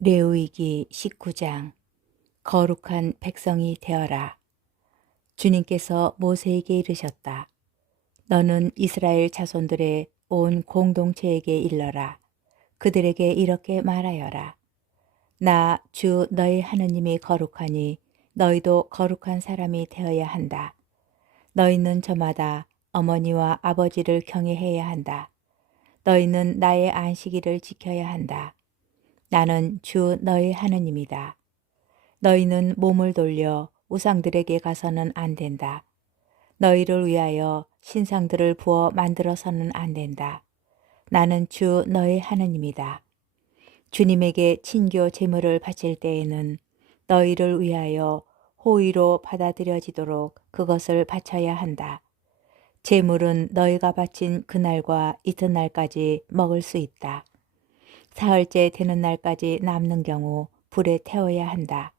레위기 19장. 거룩한 백성이 되어라. 주님께서 모세에게 이르셨다. 너는 이스라엘 자손들의 온 공동체에게 일러라. 그들에게 이렇게 말하여라. 나 주 너희 하느님이 거룩하니 너희도 거룩한 사람이 되어야 한다. 너희는 저마다 어머니와 아버지를 경외해야 한다. 너희는 나의 안식일을 지켜야 한다. 나는 주 너희 하느님이다. 너희는 몸을 돌려 우상들에게 가서는 안 된다. 너희를 위하여 신상들을 부어 만들어서는 안 된다. 나는 주 너희 하느님이다. 주님에게 친교 제물을 바칠 때에는 너희를 위하여 호의로 받아들여지도록 그것을 바쳐야 한다. 제물은 너희가 바친 그날과 이튿날까지 먹을 수 있다. 사흘째 되는 날까지 남는 경우 불에 태워야 한다.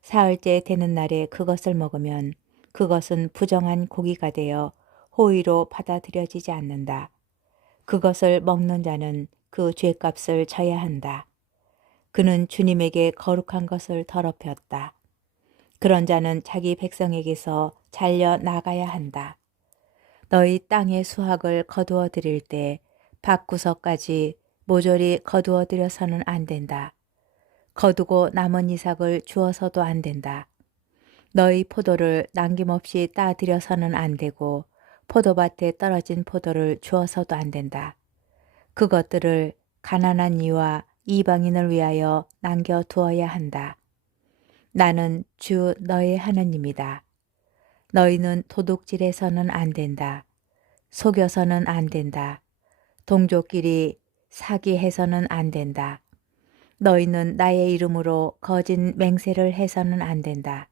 사흘째 되는 날에 그것을 먹으면 그것은 부정한 고기가 되어 호의로 받아들여지지 않는다. 그것을 먹는 자는 그 죄값을 져야 한다. 그는 주님에게 거룩한 것을 더럽혔다. 그런 자는 자기 백성에게서 잘려 나가야 한다. 너희 땅의 수확을 거두어 드릴 때 밭구석까지 모조리 거두어 들여서는 안 된다. 거두고 남은 이삭을 주어서도 안 된다. 너희 포도를 남김없이 따들여서는 안 되고 포도밭에 떨어진 포도를 주어서도 안 된다. 그것들을 가난한 이와 이방인을 위하여 남겨두어야 한다. 나는 주 너희 하느님이다. 너희는 도둑질해서는 안 된다. 속여서는 안 된다. 동족끼리 사기해서는 안 된다. 너희는 나의 이름으로 거짓 맹세를 해서는 안 된다.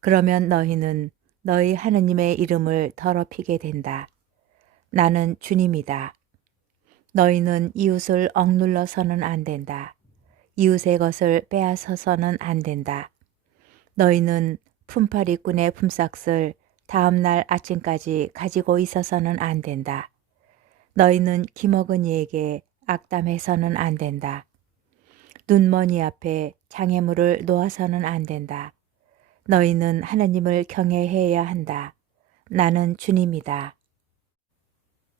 그러면 너희는 너희 하느님의 이름을 더럽히게 된다. 나는 주님이다. 너희는 이웃을 억눌러서는 안 된다. 이웃의 것을 빼앗아서는 안 된다. 너희는 품팔이꾼의 품삯을 다음 날 아침까지 가지고 있어서는 안 된다. 너희는 기먹은 이에게 악담해서는 안 된다. 눈먼이 앞에 장애물을 놓아서는 안 된다. 너희는 하느님을 경외해야 한다. 나는 주님이다.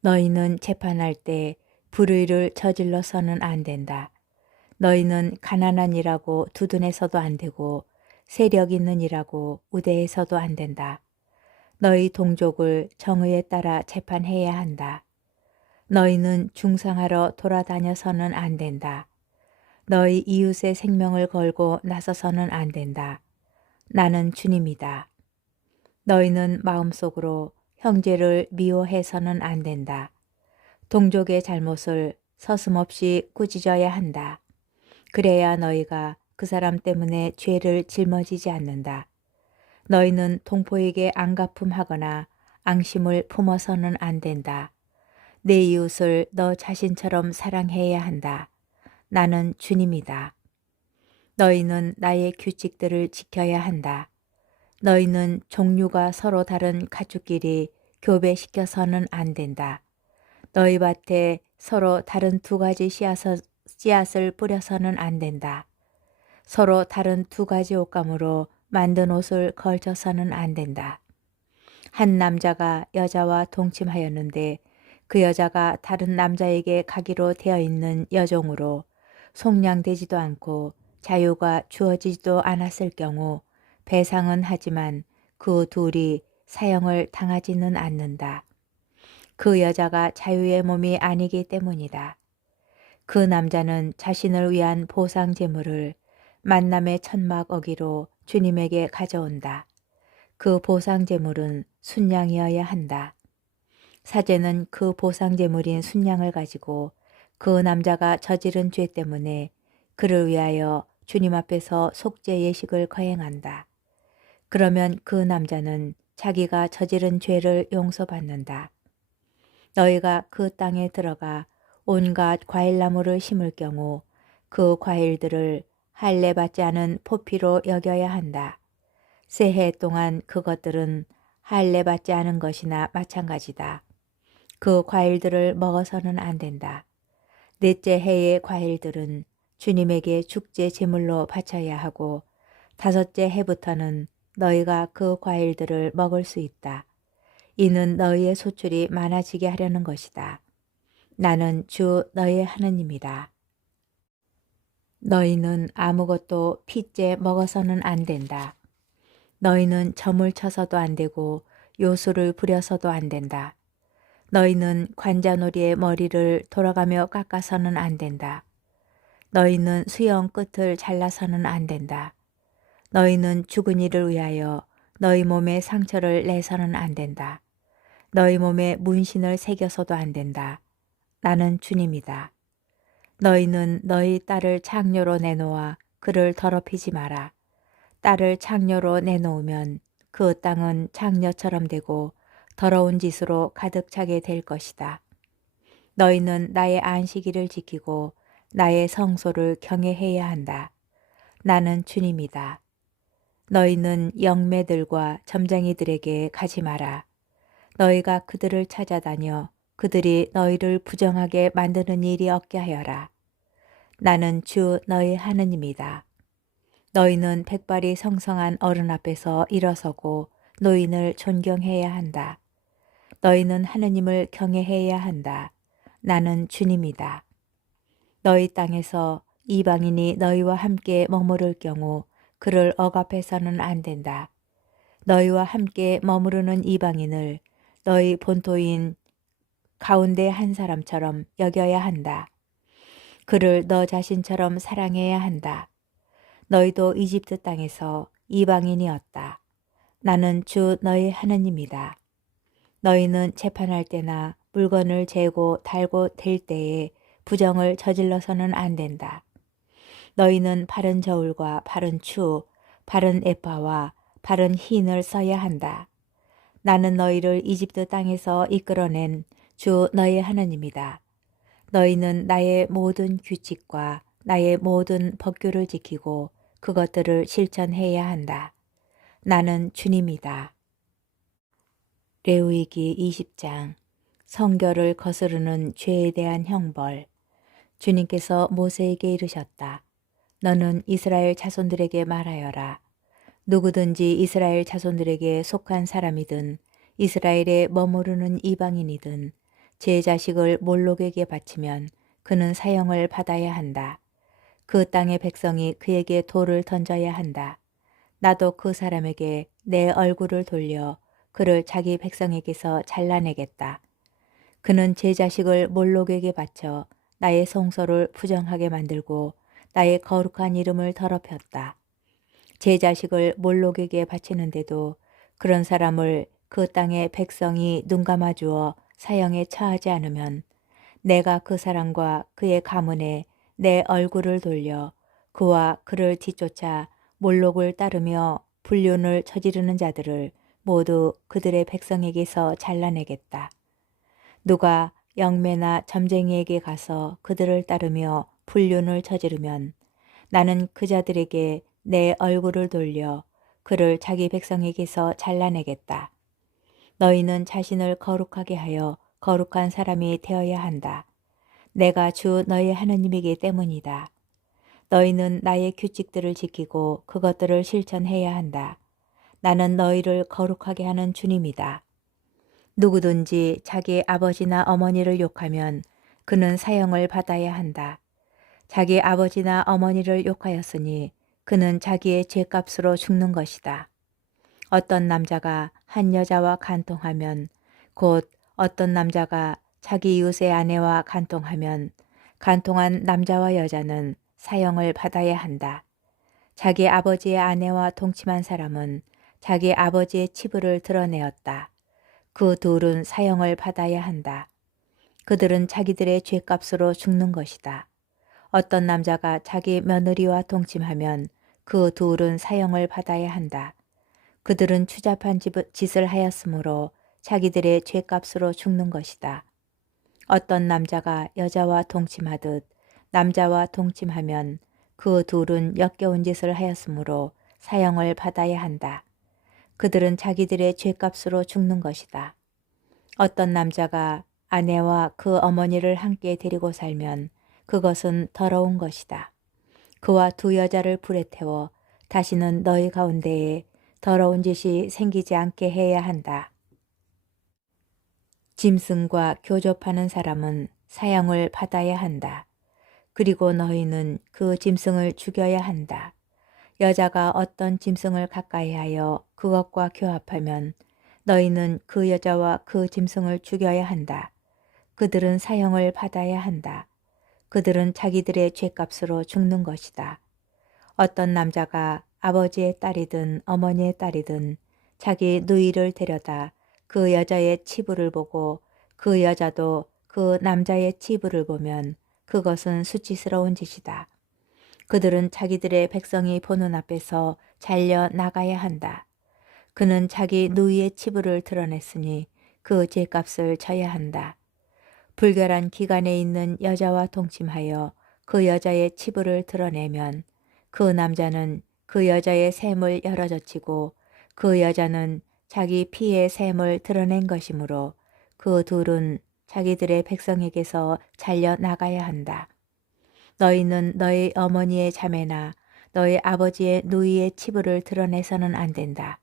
너희는 재판할 때 불의를 저질러서는 안 된다. 너희는 가난한 이라고 두둔해서도 안 되고 세력 있는 이라고 우대해서도 안 된다. 너희 동족을 정의에 따라 재판해야 한다. 너희는 중상하러 돌아다녀서는 안 된다. 너희 이웃의 생명을 걸고 나서서는 안 된다. 나는 주님이다. 너희는 마음속으로 형제를 미워해서는 안 된다. 동족의 잘못을 서슴없이 꾸짖어야 한다. 그래야 너희가 그 사람 때문에 죄를 짊어지지 않는다. 너희는 동포에게 안갚음하거나 앙심을 품어서는 안 된다. 내 이웃을 너 자신처럼 사랑해야 한다. 나는 주님이다. 너희는 나의 규칙들을 지켜야 한다. 너희는 종류가 서로 다른 가축끼리 교배시켜서는 안 된다. 너희 밭에 서로 다른 두 가지 씨앗을 뿌려서는 안 된다. 서로 다른 두 가지 옷감으로 만든 옷을 걸쳐서는 안 된다. 한 남자가 여자와 동침하였는데 그 여자가 다른 남자에게 가기로 되어 있는 여종으로 속량되지도 않고 자유가 주어지지도 않았을 경우 배상은 하지만 그 둘이 사형을 당하지는 않는다. 그 여자가 자유의 몸이 아니기 때문이다. 그 남자는 자신을 위한 보상 제물을 만남의 천막 어기로 주님에게 가져온다. 그 보상 제물은 순양이어야 한다. 사제는 그 보상 제물인 순양을 가지고 그 남자가 저지른 죄 때문에 그를 위하여 주님 앞에서 속죄 예식을 거행한다. 그러면 그 남자는 자기가 저지른 죄를 용서받는다. 너희가 그 땅에 들어가 온갖 과일나무를 심을 경우 그 과일들을 할례 받지 않은 포피로 여겨야 한다. 새해 동안 그것들은 할례 받지 않은 것이나 마찬가지다. 그 과일들을 먹어서는 안 된다. 넷째 해의 과일들은 주님에게 축제 제물로 바쳐야 하고 다섯째 해부터는 너희가 그 과일들을 먹을 수 있다. 이는 너희의 소출이 많아지게 하려는 것이다. 나는 주 너희의 하느님이다. 너희는 아무것도 핏째 먹어서는 안 된다. 너희는 점을 쳐서도 안 되고 요술을 부려서도 안 된다. 너희는 관자놀이의 머리를 돌아가며 깎아서는 안 된다. 너희는 수염 끝을 잘라서는 안 된다. 너희는 죽은 이를 위하여 너희 몸에 상처를 내서는 안 된다. 너희 몸에 문신을 새겨서도 안 된다. 나는 주님이다. 너희는 너희 딸을 창녀로 내놓아 그를 더럽히지 마라. 딸을 창녀로 내놓으면 그 땅은 창녀처럼 되고 더러운 짓으로 가득 차게 될 것이다. 너희는 나의 안식일을 지키고 나의 성소를 경외해야 한다. 나는 주님이다. 너희는 영매들과 점쟁이들에게 가지 마라. 너희가 그들을 찾아다녀 그들이 너희를 부정하게 만드는 일이 없게 하여라. 나는 주 너희 하느님이다. 너희는 백발이 성성한 어른 앞에서 일어서고 노인을 존경해야 한다. 너희는 하느님을 경외해야 한다. 나는 주님이다. 너희 땅에서 이방인이 너희와 함께 머무를 경우 그를 억압해서는 안 된다. 너희와 함께 머무르는 이방인을 너희 본토인 가운데 한 사람처럼 여겨야 한다. 그를 너 자신처럼 사랑해야 한다. 너희도 이집트 땅에서 이방인이었다. 나는 주 너희 하느님이다. 너희는 재판할 때나 물건을 재고 달고 댈 때에 부정을 저질러서는 안 된다. 너희는 바른 저울과 바른 추, 바른 에파와 바른 흰을 써야 한다. 나는 너희를 이집트 땅에서 이끌어낸 주 너희 하느님이다. 너희는 나의 모든 규칙과 나의 모든 법규를 지키고 그것들을 실천해야 한다. 나는 주님이다. 레위기 20장 성결을 거스르는 죄에 대한 형벌. 주님께서 모세에게 이르셨다. 너는 이스라엘 자손들에게 말하여라. 누구든지 이스라엘 자손들에게 속한 사람이든 이스라엘에 머무르는 이방인이든 제 자식을 몰록에게 바치면 그는 사형을 받아야 한다. 그 땅의 백성이 그에게 돌을 던져야 한다. 나도 그 사람에게 내 얼굴을 돌려 그를 자기 백성에게서 잘라내겠다. 그는 제 자식을 몰록에게 바쳐 나의 성소를 부정하게 만들고 나의 거룩한 이름을 더럽혔다. 제 자식을 몰록에게 바치는데도 그런 사람을 그 땅의 백성이 눈감아 주어 사형에 처하지 않으면 내가 그 사람과 그의 가문에 내 얼굴을 돌려 그와 그를 뒤쫓아 몰록을 따르며 불륜을 저지르는 자들을 모두 그들의 백성에게서 잘라내겠다. 누가 영매나 점쟁이에게 가서 그들을 따르며 불륜을 저지르면 나는 그 자들에게 내 얼굴을 돌려 그를 자기 백성에게서 잘라내겠다. 너희는 자신을 거룩하게 하여 거룩한 사람이 되어야 한다. 내가 주 너희 하느님이기 때문이다. 너희는 나의 규칙들을 지키고 그것들을 실천해야 한다. 나는 너희를 거룩하게 하는 주님이다. 누구든지 자기 아버지나 어머니를 욕하면 그는 사형을 받아야 한다. 자기 아버지나 어머니를 욕하였으니 그는 자기의 죄값으로 죽는 것이다. 어떤 남자가 한 여자와 간통하면 곧 어떤 남자가 자기 이웃의 아내와 간통하면 간통한 남자와 여자는 사형을 받아야 한다. 자기 아버지의 아내와 동침한 사람은 자기 아버지의 치부를 드러내었다. 그 둘은 사형을 받아야 한다. 그들은 자기들의 죄값으로 죽는 것이다. 어떤 남자가 자기 며느리와 동침하면 그 둘은 사형을 받아야 한다. 그들은 추잡한 짓을 하였으므로 자기들의 죄값으로 죽는 것이다. 어떤 남자가 여자와 동침하듯 남자와 동침하면 그 둘은 역겨운 짓을 하였으므로 사형을 받아야 한다. 그들은 자기들의 죄값으로 죽는 것이다. 어떤 남자가 아내와 그 어머니를 함께 데리고 살면 그것은 더러운 것이다. 그와 두 여자를 불에 태워 다시는 너희 가운데에 더러운 짓이 생기지 않게 해야 한다. 짐승과 교접하는 사람은 사형을 받아야 한다. 그리고 너희는 그 짐승을 죽여야 한다. 여자가 어떤 짐승을 가까이하여 그것과 교합하면 너희는 그 여자와 그 짐승을 죽여야 한다. 그들은 사형을 받아야 한다. 그들은 자기들의 죄값으로 죽는 것이다. 어떤 남자가 아버지의 딸이든 어머니의 딸이든 자기 누이를 데려다 그 여자의 치부를 보고 그 여자도 그 남자의 치부를 보면 그것은 수치스러운 짓이다. 그들은 자기들의 백성이 보는 앞에서 잘려 나가야 한다. 그는 자기 누이의 치부를 드러냈으니 그 죄값을 져야 한다. 불결한 기간에 있는 여자와 동침하여 그 여자의 치부를 드러내면 그 남자는 그 여자의 샘을 열어젖히고 그 여자는 자기 피의 샘을 드러낸 것이므로 그 둘은 자기들의 백성에게서 잘려 나가야 한다. 너희는 너희 어머니의 자매나 너희 아버지의 누이의 치부를 드러내서는 안 된다.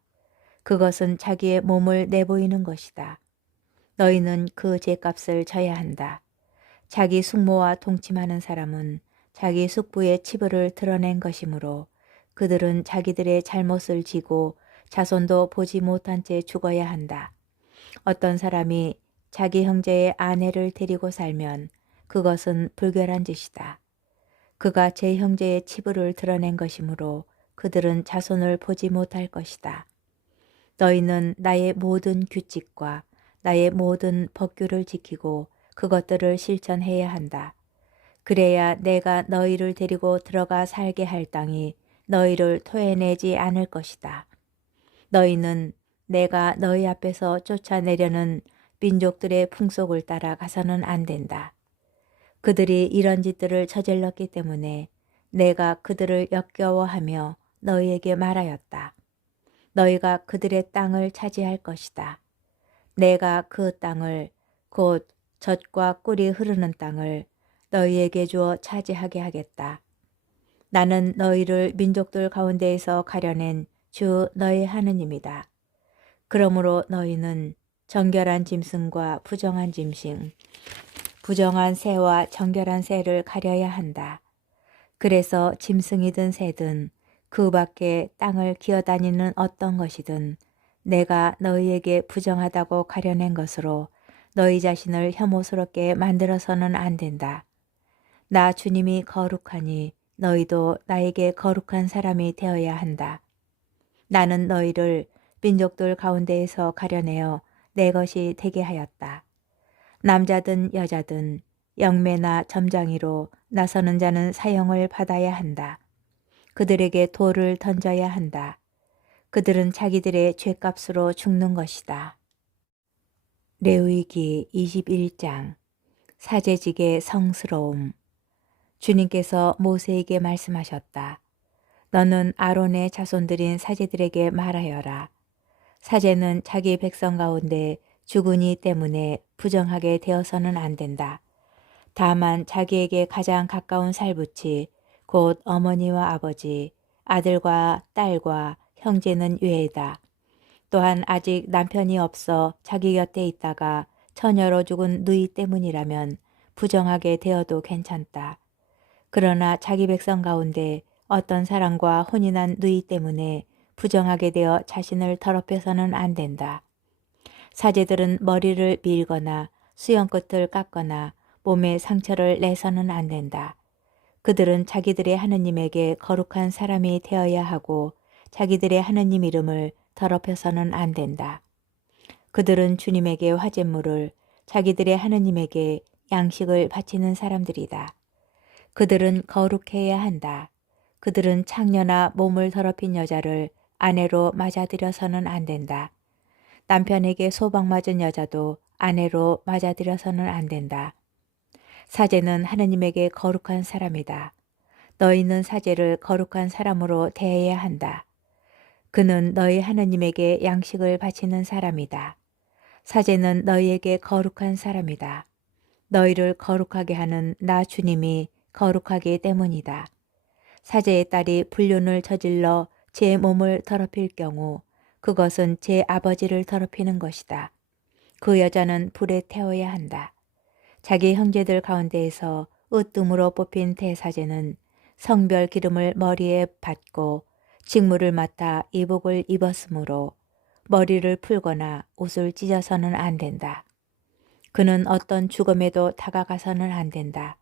그것은 자기의 몸을 내보이는 것이다. 너희는 그 죄값을 져야 한다. 자기 숙모와 동침하는 사람은 자기 숙부의 치부를 드러낸 것이므로 그들은 자기들의 잘못을 지고 자손도 보지 못한 채 죽어야 한다. 어떤 사람이 자기 형제의 아내를 데리고 살면 그것은 불결한 짓이다. 그가 제 형제의 치부를 드러낸 것이므로 그들은 자손을 보지 못할 것이다. 너희는 나의 모든 규칙과 나의 모든 법규를 지키고 그것들을 실천해야 한다. 그래야 내가 너희를 데리고 들어가 살게 할 땅이 너희를 토해내지 않을 것이다. 너희는 내가 너희 앞에서 쫓아내려는 민족들의 풍속을 따라 가서는 안 된다. 그들이 이런 짓들을 저질렀기 때문에 내가 그들을 역겨워하며 너희에게 말하였다. 너희가 그들의 땅을 차지할 것이다. 내가 그 땅을 곧 젖과 꿀이 흐르는 땅을 너희에게 주어 차지하게 하겠다. 나는 너희를 민족들 가운데에서 가려낸 주 너희 하느님이다. 그러므로 너희는 정결한 짐승과 부정한 짐승, 부정한 새와 정결한 새를 가려야 한다. 그래서 짐승이든 새든 그 밖에 땅을 기어다니는 어떤 것이든 내가 너희에게 부정하다고 가려낸 것으로 너희 자신을 혐오스럽게 만들어서는 안 된다. 나 주님이 거룩하니 너희도 나에게 거룩한 사람이 되어야 한다. 나는 너희를 민족들 가운데에서 가려내어 내 것이 되게 하였다. 남자든 여자든 영매나 점장이로 나서는 자는 사형을 받아야 한다. 그들에게 돌을 던져야 한다. 그들은 자기들의 죄값으로 죽는 것이다. 레위기 21장 사제직의 성스러움. 주님께서 모세에게 말씀하셨다. 너는 아론의 자손들인 사제들에게 말하여라. 사제는 자기 백성 가운데 죽은이 때문에 부정하게 되어서는 안 된다. 다만 자기에게 가장 가까운 살붙이 곧 어머니와 아버지, 아들과 딸과 형제는 외에다. 또한 아직 남편이 없어 자기 곁에 있다가 처녀로 죽은 누이 때문이라면 부정하게 되어도 괜찮다. 그러나 자기 백성 가운데 어떤 사람과 혼인한 누이 때문에 부정하게 되어 자신을 더럽혀서는 안 된다. 사제들은 머리를 밀거나 수염끝을 깎거나 몸에 상처를 내서는 안 된다. 그들은 자기들의 하느님에게 거룩한 사람이 되어야 하고 자기들의 하느님 이름을 더럽혀서는 안 된다. 그들은 주님에게 화제물을 자기들의 하느님에게 양식을 바치는 사람들이다. 그들은 거룩해야 한다. 그들은 창녀나 몸을 더럽힌 여자를 아내로 맞아들여서는 안 된다. 남편에게 소방 맞은 여자도 아내로 맞아들여서는 안 된다. 사제는 하느님에게 거룩한 사람이다. 너희는 사제를 거룩한 사람으로 대해야 한다. 그는 너희 하느님에게 양식을 바치는 사람이다. 사제는 너희에게 거룩한 사람이다. 너희를 거룩하게 하는 나 주님이 거룩하기 때문이다. 사제의 딸이 불륜을 저질러 제 몸을 더럽힐 경우 그것은 제 아버지를 더럽히는 것이다. 그 여자는 불에 태워야 한다. 자기 형제들 가운데에서 으뜸으로 뽑힌 대사제는 성별 기름을 머리에 받고 직무를 맡아 이복을 입었으므로 머리를 풀거나 옷을 찢어서는 안 된다. 그는 어떤 죽음에도 다가가서는 안 된다.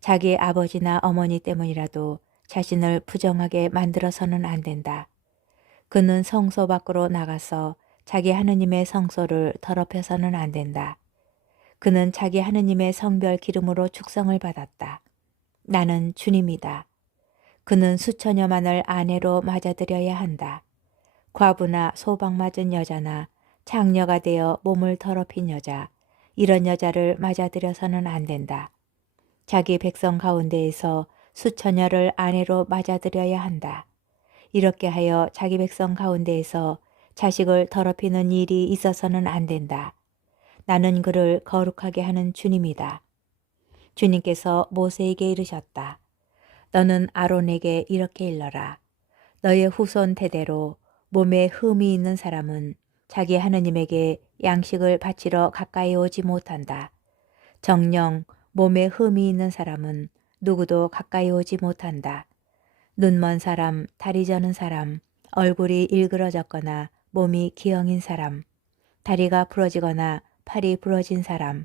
자기의 아버지나 어머니 때문이라도 자신을 부정하게 만들어서는 안 된다. 그는 성소 밖으로 나가서 자기 하느님의 성소를 더럽혀서는 안 된다. 그는 자기 하느님의 성별 기름으로 축성을 받았다. 나는 주님이다. 그는 수천여만을 아내로 맞아들여야 한다. 과부나 소방 맞은 여자나 장녀가 되어 몸을 더럽힌 여자, 이런 여자를 맞아들여서는 안 된다. 자기 백성 가운데에서 수천여를 아내로 맞아들여야 한다. 이렇게 하여 자기 백성 가운데에서 자식을 더럽히는 일이 있어서는 안 된다. 나는 그를 거룩하게 하는 주님이다. 주님께서 모세에게 이르셨다. 너는 아론에게 이렇게 일러라. 너의 후손 대대로 몸에 흠이 있는 사람은 자기 하느님에게 양식을 바치러 가까이 오지 못한다. 정녕 몸에 흠이 있는 사람은 누구도 가까이 오지 못한다. 눈먼 사람, 다리 저는 사람, 얼굴이 일그러졌거나 몸이 기형인 사람, 다리가 부러지거나 팔이 부러진 사람,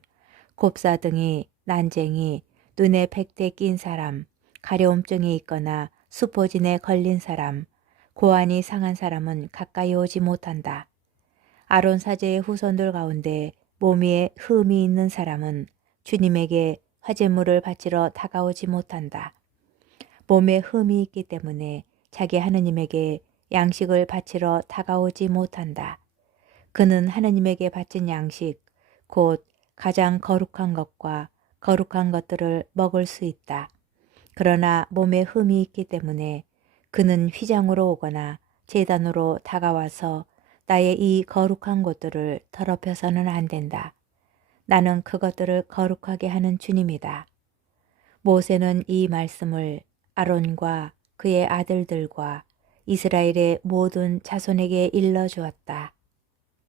곱사등이, 난쟁이, 눈에 백대 낀 사람, 가려움증이 있거나 수포진에 걸린 사람, 고환이 상한 사람은 가까이 오지 못한다. 아론 사제의 후손들 가운데 몸 위에 흠이 있는 사람은 주님에게 화제물을 바치러 다가오지 못한다. 몸에 흠이 있기 때문에 자기 하느님에게 양식을 바치러 다가오지 못한다. 그는 하느님에게 바친 양식, 곧 가장 거룩한 것과 거룩한 것들을 먹을 수 있다. 그러나 몸에 흠이 있기 때문에 그는 휘장으로 오거나 제단으로 다가와서 나의 이 거룩한 곳들을 더럽혀서는 안 된다. 나는 그것들을 거룩하게 하는 주님이다. 모세는 이 말씀을 아론과 그의 아들들과 이스라엘의 모든 자손에게 일러 주었다.